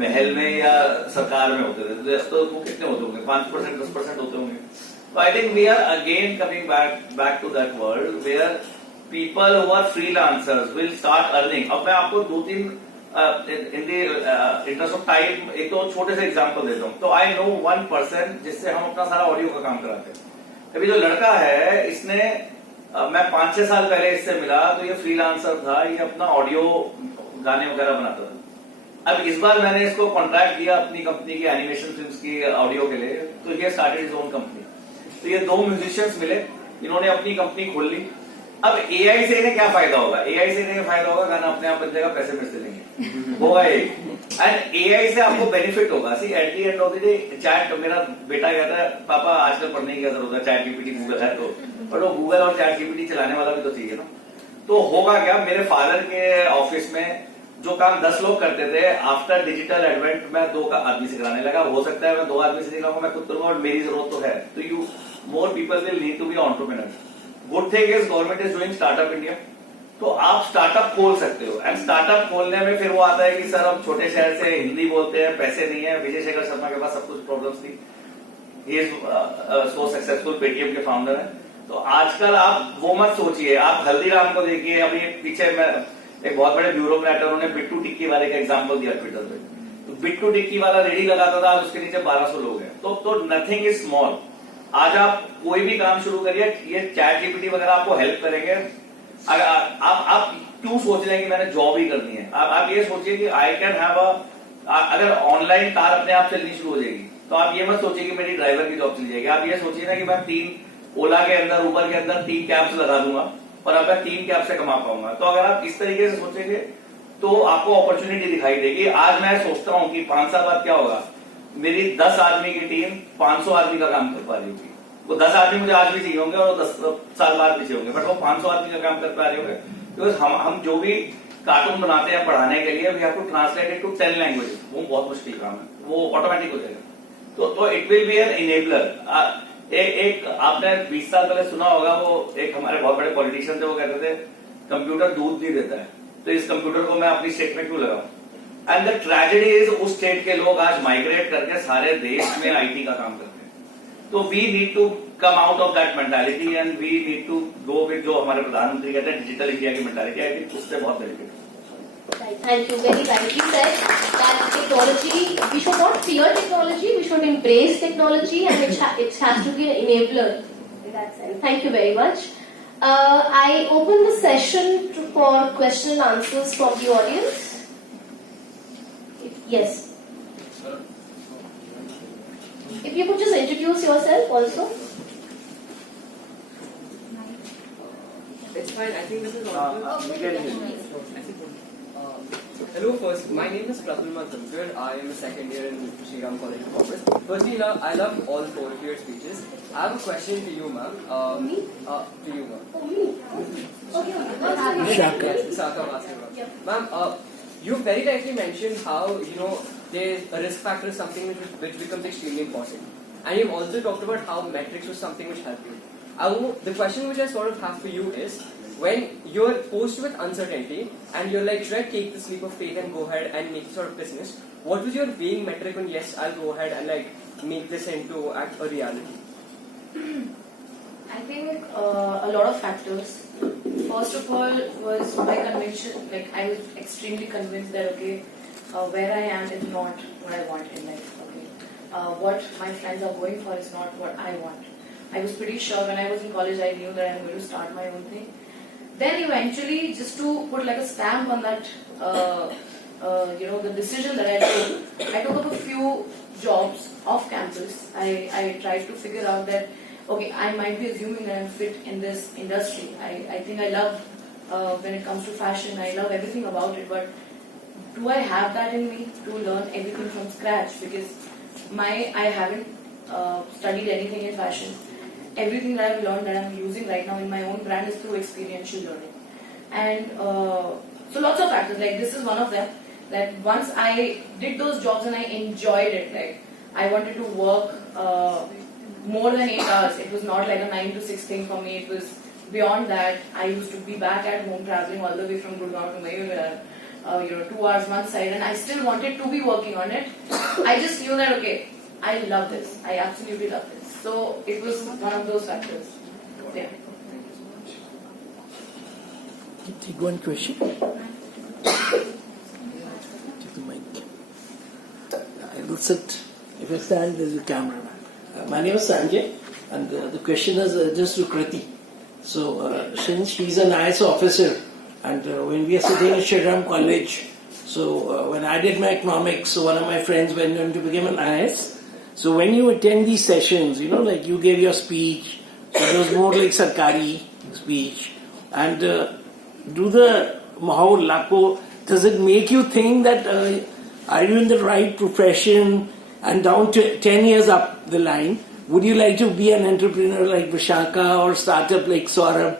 महल में या सरकार में होते थे। तो वो कितने होते होंगे, 5% 10% होते होंगे। So I think we are again coming back to that world where people who are freelancers will start earning. अब मैं आपको 2-3 in the interest of time एक तो छोटे से एग्जांपल देता हूँ। तो I know one person जिससे हम अपना सारा ऑडियो का काम कराते हैं। अभी जो लड़का है इसने मैं 5-6 साल पहले इससे मिला तो ये फ्रीलांसर था, ये अपना ऑडियो गाने वगैरह बनाता था। अब इस बार मैंने इसको कॉन्ट्रैक्ट दिया अपनी कंपनी की एनिमेशन फिल्म्स की ऑडियो के लिए, तो ये स्टार्टेड हिज ओन कंपनी। तो ये 2 म्यूजिशियंस मिले, इन्होंने अपनी कंपनी खोल ली। अब एआई से इन्हें क्या फायदा होगा, एआई से इन्हें फायदा होगा गाना अपने आप बन जाएगा, पैसे मिलते रहेंगे होगा ये। एंड एआई से आपको बेनिफिट होगा। See at the end of the day chat, मेरा बेटा कहता है पापा आजकल पढ़ने की क्या जरूरत है, चैट जीपीटी गूगल है, तो पर वो गूगल और चैट जीपीटी चलाने वाला भी तो चाहिए ना। तो होगा क्या, मेरे फादर के ऑफिस में जो काम 10 लोग करते थे, आफ्टर डिजिटल एडवेंट मैं 2 आदमी से कराने लगा। हो सकता है मैं 2 आदमी से सिखाऊंगा, मैं खुद करूंगा और मेरी जरूरत तो है। तो you more people will need to be entrepreneur. Good thing is government is doing startup India, तो आप स्टार्टअप खोल सकते हो। एंड स्टार्टअप खोलने में फिर वो आता है कि सर हम छोटे शहर से हिंदी बोलते हैं, पैसे नहीं है। विजय शेखर शर्मा के पास सब कुछ प्रॉब्लम्स थी, he is so successful, Paytm के फाउंडर है। तो आजकल आप वो मत सोचिए, आप हल्दीराम को देखिए। अभी पीछे मैं एक बहुत बड़े ब्यूरोक्रेट उन्होंने बिट्टू टिक्की वाले का एग्जांपल दिया ट्विटर पे। तो बिट्टू टिक्की वाला रेडी लगाता था, आज उसके नीचे 1200 लोग हैं। तो नथिंग इज स्मॉल। आज आप कोई भी काम शुरू करिए, ये चैट जीपीटी वगैरह आपको हेल्प करेंगे। अगर आप क्यों सोच रहे हैं कि मैंने जॉब ही करनी है, आप ये सोचिए कि आई कैन हैव अगर ऑनलाइन कार अपने आप चलनी शुरू हो जाएगी तो आप ये मत सोचिए कि मेरी ड्राइवर की जॉब चली जाएगी। आप ये सोचिए ना कि मैं 3 ओला के अंदर, उबर के अंदर 3 कैब्स लगा दूंगा और अब मैं 3 कैब से कमा पाऊंगा। तो अगर आप इस तरीके से सोचेंगे तो आपको अपॉर्चुनिटी दिखाई देगी। आज मैं सोचता हूं कि 5 साल बाद क्या होगा, मेरी 10 आदमी की टीम 500 आदमी का काम कर पा रही होगी। वो 10 आदमी मुझे आज भी चाहिए होंगे और 10 साल बाद भी चाहिए होंगे, बट वो 500 आदमी का काम कर पा रहे होंगे। बिकॉज हम जो भी कार्टून बनाते हैं पढ़ाने के लिए, we have to translate it to 10 languages. वो बहुत मुश्किल काम है, वो ऑटोमेटिक हो जाएगा। तो it will be an enabler. एक आपने 20 साल पहले सुना होगा, वो एक हमारे बहुत बड़े पॉलिटिशियन थे, वो कहते थे कंप्यूटर दूध नहीं देता है, तो इस कंप्यूटर को मैं अपनी स्टेट में क्यों लगाऊं। एंड द ट्रेजेडी इज उस स्टेट के लोग आज माइग्रेट करके सारे देश में आईटी का काम करते हैं। तो we need to come out of that mentality and we need to go with जो हमारे प्रधानमंत्री कहते हैं डिजिटल इंडिया की मेंटालिटी। आई थिंक उससे बहुत बेनिफिट है। Thank you. Very rightly said that technology, we should not fear technology, we should embrace technology, and it has to be an enabler in that sense. Thank you very much. I open the session for question and answers from the audience. Yes. If you could just introduce yourself also. It's fine. I think this is all. Hello, first, my name is Pratulma Dhamkar. I am a second year in Shriram College of Commerce. Firstly, I love all 4 of your speeches. I have a question to you, ma'am. Me? To you, ma'am. Oh, me? Okay. Yes, Saka Master. Yeah. Ma'am, you very rightly mentioned how, there's a risk factor is something which becomes extremely important. And you've also talked about how metrics was something which helped you. The question which I sort of have for you is, when you're posed with uncertainty and you're like, should I take this leap of faith and go ahead and make this sort of business? What was your weighing metric on yes, I'll go ahead and like make this into a reality? I think a lot of factors. First of all was my conviction, like I was extremely convinced that okay, where I am is not what I want in life. Okay, what my friends are going for is not what I want. I was pretty sure when I was in college I knew that I'm going to start my own thing. Then eventually, just to put like a stamp on that, the decision that I took up a few jobs off campus. I tried to figure out that okay, I might be assuming that I'm fit in this industry. I think I love when it comes to fashion. I love everything about it, but do I have that in me to learn everything from scratch? Because I haven't studied anything in fashion. Everything that I've learned that I'm using right now in my own brand is through experiential learning. And so lots of factors, like this is one of them, that once I did those jobs and I enjoyed it, like I wanted to work more than 8 hours. It was not like a 9 to 6 thing for me. It was beyond that. I used to be back at home traveling all the way from Gurgaon to Mayur, 2 hours one side, and I still wanted to be working on it. I just knew that okay, I love this. I absolutely love this. So it was one of those factors. Yeah. Take one question. Take the mic. I will sit. If I stand, there's a camera. My name is Sanjay, and the question is just to Kriti. So, since she's an IS officer, and when we are sitting at Shriram College, so when I did my economics, so one of my friends went on to become an IS. So when you attend these sessions, like you gave your speech, so it was more like Sarkari speech, and do the Mahol Lapo, does it make you think that are you in the right profession, and down to 10 years up the line, would you like to be an entrepreneur like Vishaka or startup like Saurabh?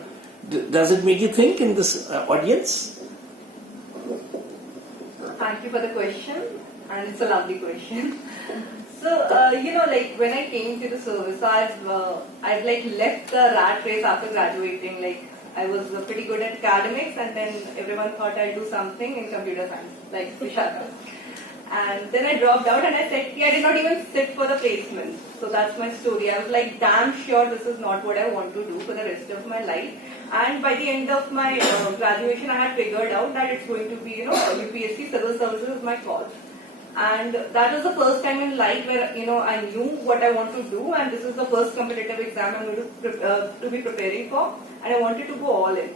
Does it make you think in this audience? Thank you for the question, and it's a lovely question. So, like when I came to the service, I've left the rat race after graduating. Like I was pretty good at academics, and then everyone thought I'd do something in computer science, like Vishaka. And then I dropped out, and I said, I did not even sit for the placement. So that's my story. I was like, damn sure this is not what I want to do for the rest of my life. And by the end of my graduation, I had figured out that it's going to be, UPSC Civil Services is my cause. And that was the first time in life where, I knew what I want to do, and this is the first competitive exam I'm going to be preparing for, and I wanted to go all in.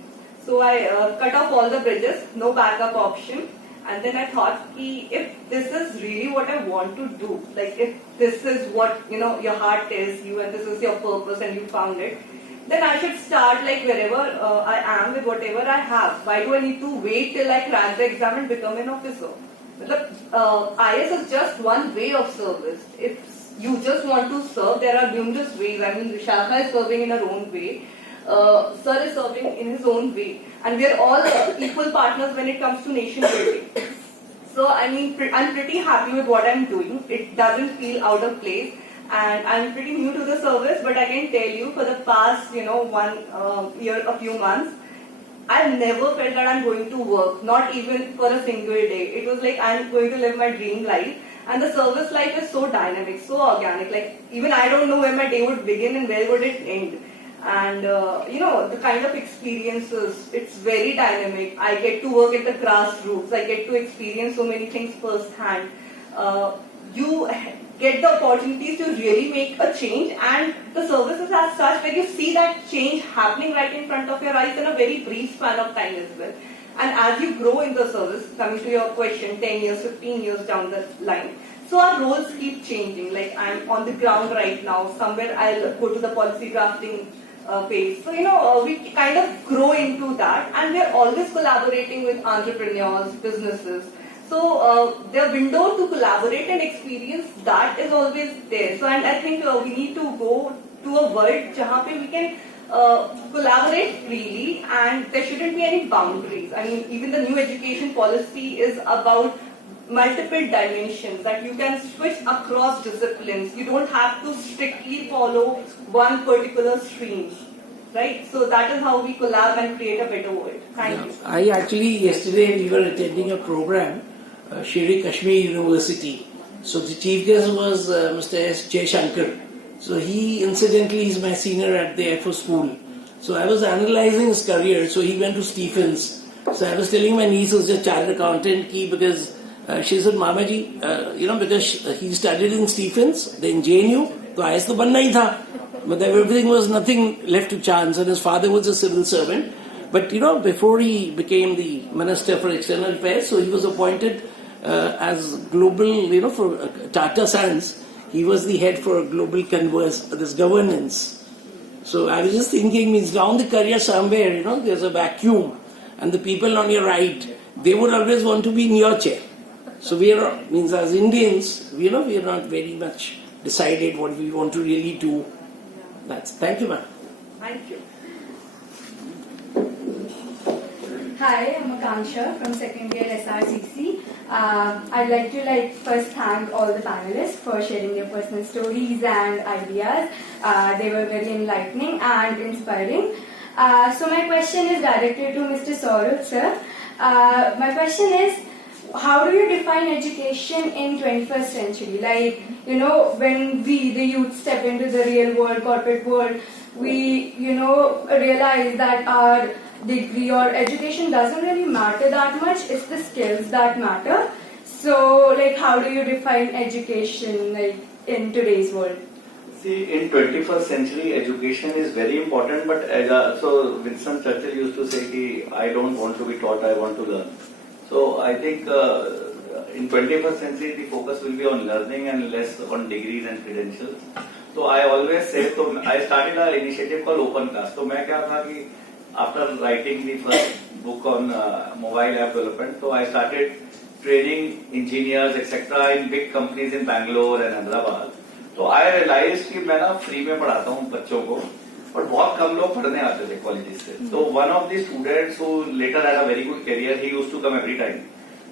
So I cut off all the bridges, no backup option, and then I thought, if this is really what I want to do, like if this is what, your heart tells you, and this is your purpose, and you found it, then I should start like wherever I am with whatever I have. Why do I need to wait till I crack the exam and become an officer? The IS is just one way of service. If you just want to serve, there are numerous ways. I mean, Vishaka is serving in her own way. Sir is serving in his own way. And we are all equal partners when it comes to nation building. So, I mean, I'm pretty happy with what I'm doing. It doesn't feel out of place. And I'm pretty new to the service, but I can tell you for the past, 1 year, a few months, I've never felt that I'm going to work, not even for a single day. It was like I'm going to live my dream life. And the service life is so dynamic, so organic. Like, even I don't know where my day would begin and where would it end. And, the kind of experiences, it's very dynamic. I get to work at the grassroots. I get to experience so many things firsthand. You get the opportunities to really make a change, and the services as such where you see that change happening right in front of your eyes in a very brief span of time as well. And as you grow in the service, coming to your question, 10 years, 15 years down the line, so our roles keep changing. Like I'm on the ground right now, somewhere I'll go to the policy drafting phase. So, we kind of grow into that, and we're always collaborating with entrepreneurs, businesses. So the window to collaborate and experience that is always there. So, and I think we need to go to a world where we can collaborate freely, and there shouldn't be any boundaries. I mean, even the new education policy is about multiple dimensions that you can switch across disciplines. You don't have to strictly follow one particular stream. Right? So that is how we collab and create a better world. Thank you. Yesterday we were attending a program, Shere Kashmir University. So the chief guest was Mr. S. J. Shankar. So he incidentally is my senior at the Air Force School. So I was analyzing his career. So he went to Stephens. So I was telling my niece who's a chartered accountant because she said, Mama ji, because he studied in Stephens, then JNU, so IAS to banna hi tha. But everything was nothing left to chance, and his father was a civil servant. But before he became the Minister for External Affairs, so he was appointed as global, for Tata Sons, he was the head for global this governance. So I was just thinking, means down the career somewhere, there's a vacuum, and the people on your right, they would always want to be in your chair. So we are, as Indians, we are not very much decided what we want to really do. Thank you, ma'am. Thank you. Hi, I'm Akansha from second year SRCC. I'd like to first thank all the panelists for sharing their personal stories and ideas. They were very enlightening and inspiring. So my question is directed to Mr. Saurav, sir. My question is, how do you define education in 21st century? When we, the youth, step into the real world, corporate world, we, realize that our degree or education doesn't really matter that much. It's the skills that matter. So, how do you define education, in today's world? See, in 21st century, education is very important, but so Winston Churchill used to say, I don't want to be taught, I want to learn. So I think in 21st century, the focus will be on learning and less on degrees and credentials. So I always say, I started an initiative called Open Class. So मैं क्या था कि after writing the first book on mobile app development, so I started training engineers, etc. in big companies in Bangalore and Ahmedabad. So I realized कि मैं ना free में पढ़ाता हूँ बच्चों को, और बहुत कम लोग पढ़ने आते थे कॉलेज से. So one of the students who later had a very good career, he used to come every time.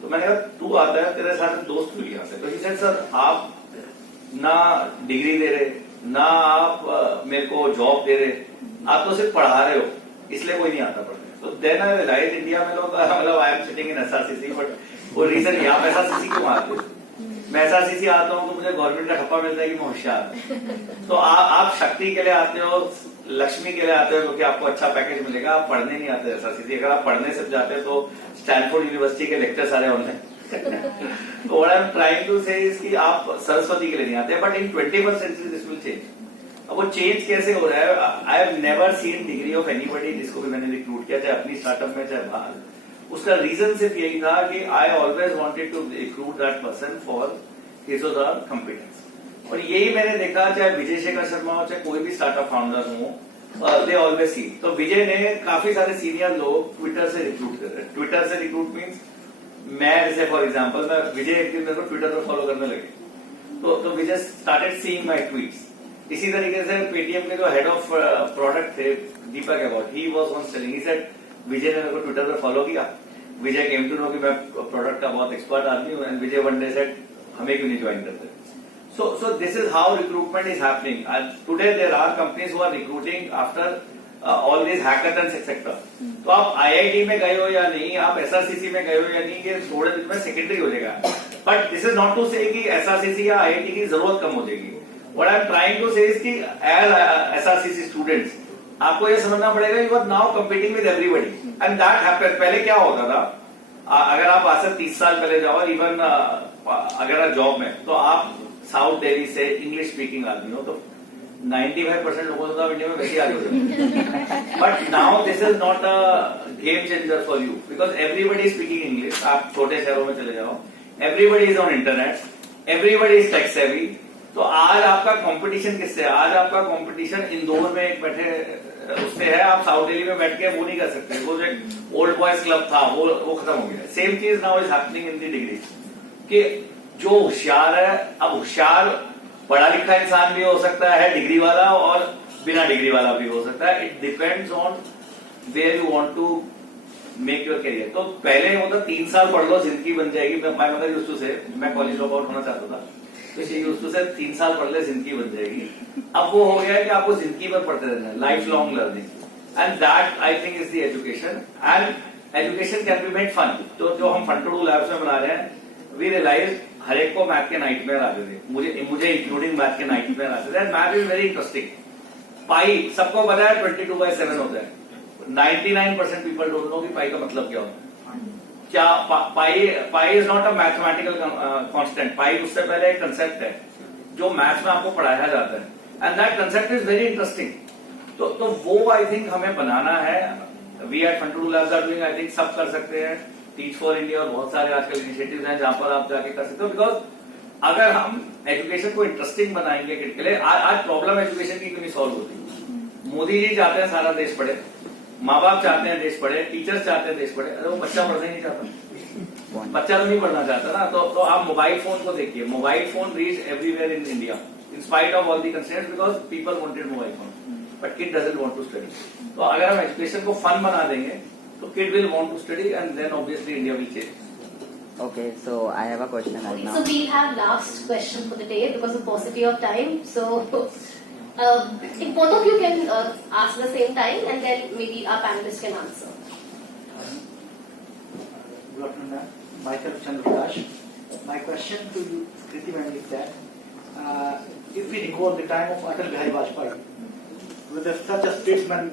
तो मैंने कहा तू आता है, तेरे साथ दोस्त भी आते. तो he said, sir, आप ना डिग्री दे रहे, ना आप मेरे को जॉब दे रहे, आप तो सिर्फ पढ़ा रहे हो, इसलिए कोई नहीं आता पढ़ने. तो then I realized इंडिया में लोग I am sitting in SRCC, but वो रीजन नहीं, आप SRCC क्यों आते हो? मैं SRCC आता हूँ तो मुझे गवर्नमेंट का ठप्पा मिलता है कि मैं होशियार. तो आप शक्ति के लिए आते हो, लक्ष्मी के लिए आते हो क्योंकि आपको अच्छा पैकेज मिलेगा. आप पढ़ने नहीं आते SRCC. अगर आप पढ़ने से जाते हो तो स्टैनफोर्ड यूनिवर्सिटी के लेक्चर सारे ऑनलाइन. तो what I am trying to say is कि आप सरस्वती के लिए नहीं आते, but in 21st century this will change. अब वो चेंज कैसे हो रहा है? I have never seen degree of anybody जिसको भी मैंने रिक्रूट किया, चाहे अपनी स्टार्टअप में चाहे बाहर. उसका रीजन सिर्फ यही था कि I always wanted to recruit that person for his और हर कॉम्पिटेंस. और यही मैंने देखा, चाहे विजय शेखर शर्मा हो, चाहे कोई भी स्टार्टअप फाउंडर हो, दे ऑलवेज सी. तो विजय ने काफी सारे सीनियर लोग ट्विटर से रिक्रूट कर रहे हैं. ट्विटर से रिक्रूट मीन्स मैं जैसे फॉर एग्जाम्पल मैं विजय एक दिन मेरे को ट्विटर पर फॉलो करने लगे, तो विजय स्टार्टेड सीइंग माय ट्वीट्स. इसी तरीके से पेटीएम के जो हेड ऑफ प्रोडक्ट थे Deepak about, he was on selling. He said Vijay ने मेरे को ट्विटर पर फॉलो किया. विजय केम टू नो कि मैं प्रोडक्ट का बहुत एक्सपर्ट आदमी हूँ, and Vijay one day said हमें क्यों नहीं ज्वाइन करते. So this is how recruitment is happening. And today there are companies who are recruiting after all these hackathons etc. तो आप IIT में गए हो या नहीं, आप SRCC में गए हो या नहीं, ये थोड़े दिन में सेकेंडरी हो जाएगा. But this is not to say कि SRCC या IIT की जरूरत कम हो जाएगी. What I am trying to say is कि as SRCC students आपको ये समझना पड़ेगा you are now competing with everybody, and that happens. पहले क्या होता था, अगर आप आज से 30 साल पहले जाओ, इवन अगर आप जॉब में, तो आप साउथ दिल्ली से इंग्लिश स्पीकिंग आदमी हो तो 95% लोगों को तो इंडिया में वैसे आगे हो जाए. But now this is not a game changer for you because everybody is speaking English. आप छोटे शहरों में चले जाओ, everybody is on internet, everybody is tech savvy. तो आज आपका कंपटीशन किससे? आज आपका कंपटीशन इंदौर में एक बैठे उससे है. आप साउथ दिल्ली में बैठ के वो नहीं कर सकते. वो जो एक ओल्ड बॉयज क्लब था वो खत्म हो गया. सेम चीज now is happening in the degree कि जो होशियार है, अब होशियार पढ़ा लिखा इंसान भी हो सकता है, डिग्री वाला, और बिना डिग्री वाला भी हो सकता है. It depends on where you want to make your career. तो पहले होता 3 साल पढ़ लो जिंदगी बन जाएगी. माय मदर यूज्ड टू से, मैं कॉलेज ड्रॉप आउट होना चाहता था तो शी यूज्ड टू से 3 साल पढ़ ले जिंदगी बन जाएगी. अब वो हो गया है कि आपको जिंदगी भर पढ़ते रहना है, life long learning, and that I think is the education. And education can be made fun. तो जो हम फन टू डू लैब्स में बना रहे हैं, वी रियलाइज हर एक को मैथ के नाइटमेयर आते थे, मुझे इंक्लूडिंग मैथ के नाइटमेयर आते थे। Math is very interesting. Pi सबको पता है 22/7 होता है, 99% पीपल डोंट नो कि पाई का मतलब क्या होता है। क्या pi is not a mathematical constant. Pi उससे पहले एक कंसेप्ट है जो मैथ्स में आपको पढ़ाया जाता है, and that concept is very interesting. तो वो आई थिंक हमें बनाना है। We at fund to labs are doing, I think सब कर सकते हैं। टीच फॉर इंडिया और बहुत सारे आजकल इनिशिएटिव्स हैं जहां पर आप जाके कर सकते हो। बिकॉज अगर हम एजुकेशन को इंटरेस्टिंग बनाएंगे किड के लिए, आज प्रॉब्लम एजुकेशन की क्यों नहीं सॉल्व होती। मोदी जी चाहते हैं सारा देश पढ़े, माँ बाप चाहते हैं देश पढ़े, टीचर्स चाहते हैं देश पढ़े, अरे वो बच्चा पढ़ना ही नहीं चाहता। बच्चा तो नहीं पढ़ना चाहता ना। तो आप मोबाइल फोन को देखिए, mobile phone reach everywhere in India in spite of all the constraints, because people wanted mobile phone, but kid doesn't want to study. तो अगर हम एजुकेशन को फन बना देंगे तो kid will want to study, and then obviously India will change. Okay, so I have a question right now. So we'll have last question for the day because of paucity of time. So if both of you can ask the same time, and then maybe our panelists can answer. Good afternoon, ma'am. Myself Chandrakash. My question to you, Kriti ma'am, is that if we recall the time of Atal Bihari Vajpayee, with such a statesman,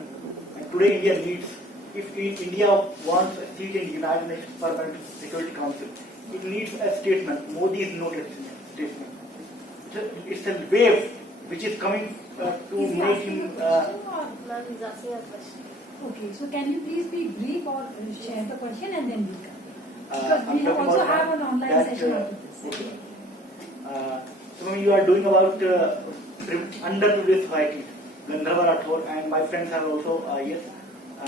and today India needs. If India wants a seat in the United Nations Permanent Security Council, it needs a statement. Modi is not a statement. It's a wave which is coming to make him. Ma'am is asking a question. Okay, so can you please be brief or share the question and then we come? Because I'm we talking also about have an online that, session after this. Okay. So you are doing about underprivileged society. Gandharva Rathore and my friends are also yes.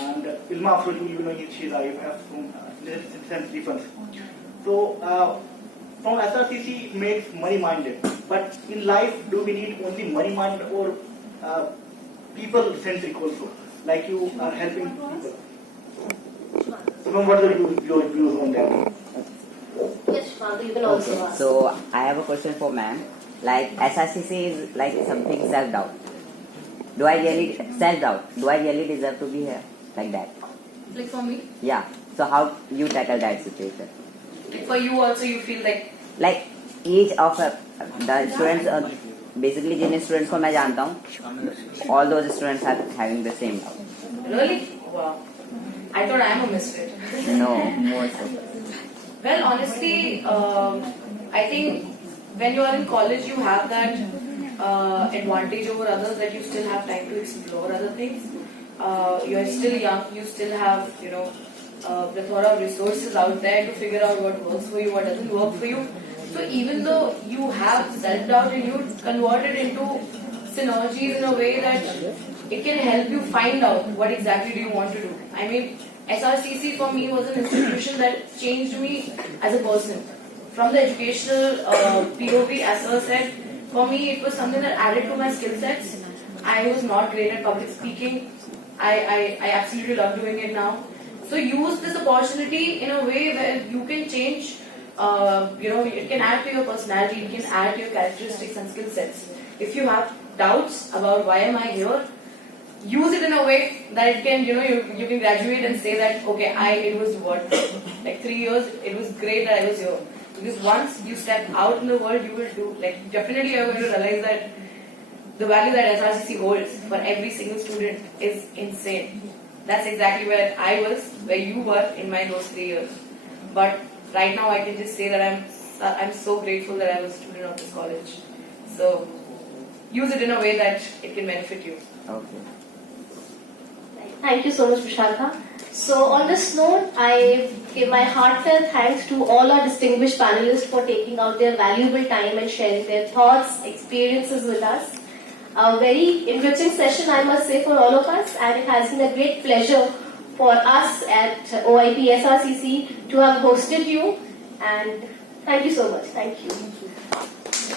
And Ilma Afroz, you know, she is IFF from Citizen Funds. So, from SRCC makes money-minded. But in life, do we need only money-minded or people-centric also? Like you are helping people. So, what are your views on that? Yes, Shwanta, you can also Okay, ask. so I have a question for ma'am. Like SRCC is like something self-doubt. Do I really deserve to be here? Like that. Like for me, Yeah. So how you tackle that situation? like for you also, you feel like Each of the students, basically Jin students को मैं जानता हूँ, all those students are having the same doubt. really, wow. I thought I am a misfit. No, more so. Well, honestly, I think when you are in college, you have that advantage over others that you still have time to explore other things. You are still young, you still have, plethora of resources out there to figure out what works for you, what doesn't work for you. So even though you have self-doubt and you convert it into synergies in a way that it can help you find out what exactly do you want to do. I mean, SRCC for me was an institution that changed me as a person. From the educational POV, as Sir said, for me it was something that added to my skill sets. I was not great at public speaking. I absolutely love doing it now. So use this opportunity in a way where you can change, it can add to your personality, it can add to your characteristics and skill sets. If you have doubts about why am I here, use it in a way that it can, you can graduate and say that, okay, it was what, like 3 years, it was great that I was here. Because once you step out in the world, you will do, definitely you're going to realize that the value that SRCC holds for every single student is insane. That's exactly where I was, where you were in my those 3 years. But right now I can just say that I'm so grateful that I was a student of this college. So use it in a way that it can benefit you. Okay. Thank you so much, Vishaka. So on this note, I give my heartfelt thanks to all our distinguished panelists for taking out their valuable time and sharing their thoughts, experiences with us. A very enriching session, I must say, for all of us, and it has been a great pleasure for us at OIP SRCC to have hosted you, and thank you so much. Thank you.